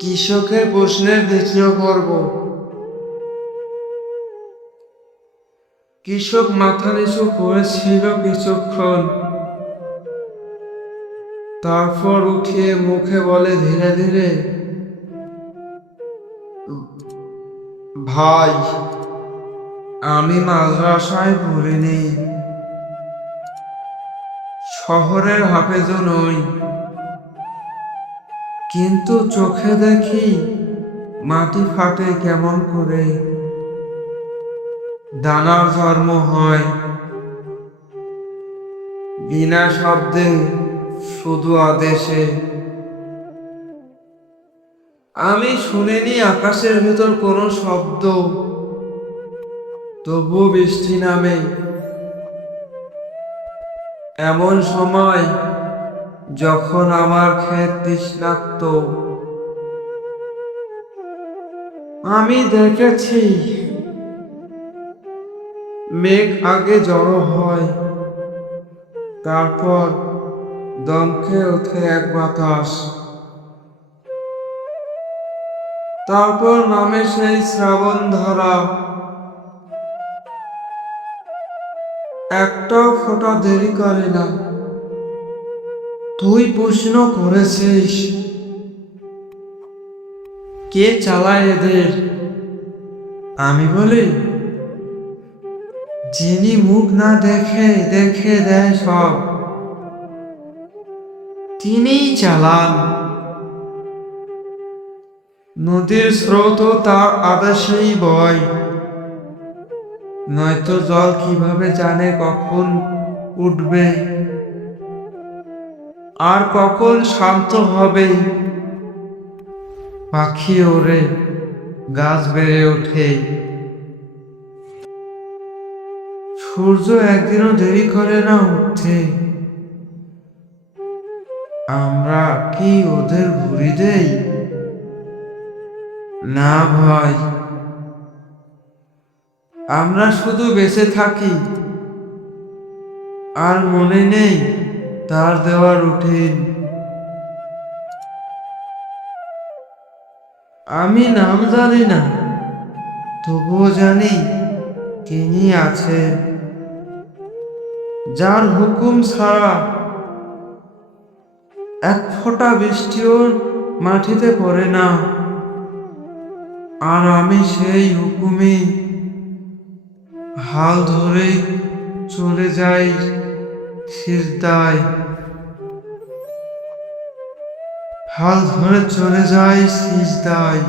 কৃষকের প্রশ্নের দ্বিতীয় পর্ব। কৃষক মাথা নিচু করেছিল কিছুক্ষণ। তারপর উঠিয়ে মুখে বলে ধীরে ধীরে, ভাই, আমি মাদ্রাসায় পড়িনি। শহরের হাফেজও নই। কিন্তু চোখে দেখি মাটি ফাটে কেমন করে? দানার ধর্ম হয় বিনা শব্দে, শুধু আদেশে। আমি শুনিনি আকাশের ভেতর কোনো শব্দ তবু বৃষ্টি নামে। এমন সময় যখন আমার ক্ষেত তৃষ্ণাক্ত আমি দেখেছি মেঘ আগে জড়ো হয়, তারপর দমকে ওঠে এক বাতাস। তারপর নামে সেই শ্রাবণ ধারা। একটাও ফোঁটা দেরি করে না। তুই প্রশ্ন করেছিস। কে চালায় এদের? আমি বলি, যিনি মুখ না দেখে দেখে দেয় সব। তিনিই চালান। নদীর স্রোত তার আদেশেই বয়। নয়তো জল কীভাবে জানে কখন উঠবে? আর কখন শান্ত হবে? পাখি ওরে গাছ বেড়ে ওঠে। সূর্য একদিনও দেরি করে না উঠতে আমরা কি ওদের ঘুরি দেই? না ভাই। আমরা শুধু বেঁচে থাকি। আর মনে নেই। তার দেওয়া রুটিন। আমি নাম জানি না, তবুও জানি তিনি আছে যার হুকুম ছাড়া এক ফোঁটা বৃষ্টিও মাটিতে পড়ে না। আর আমি সেই হুকুমে হাল ধরে চলে যাই। সিজদায় হাল ধরে চলে যাই সিজদায়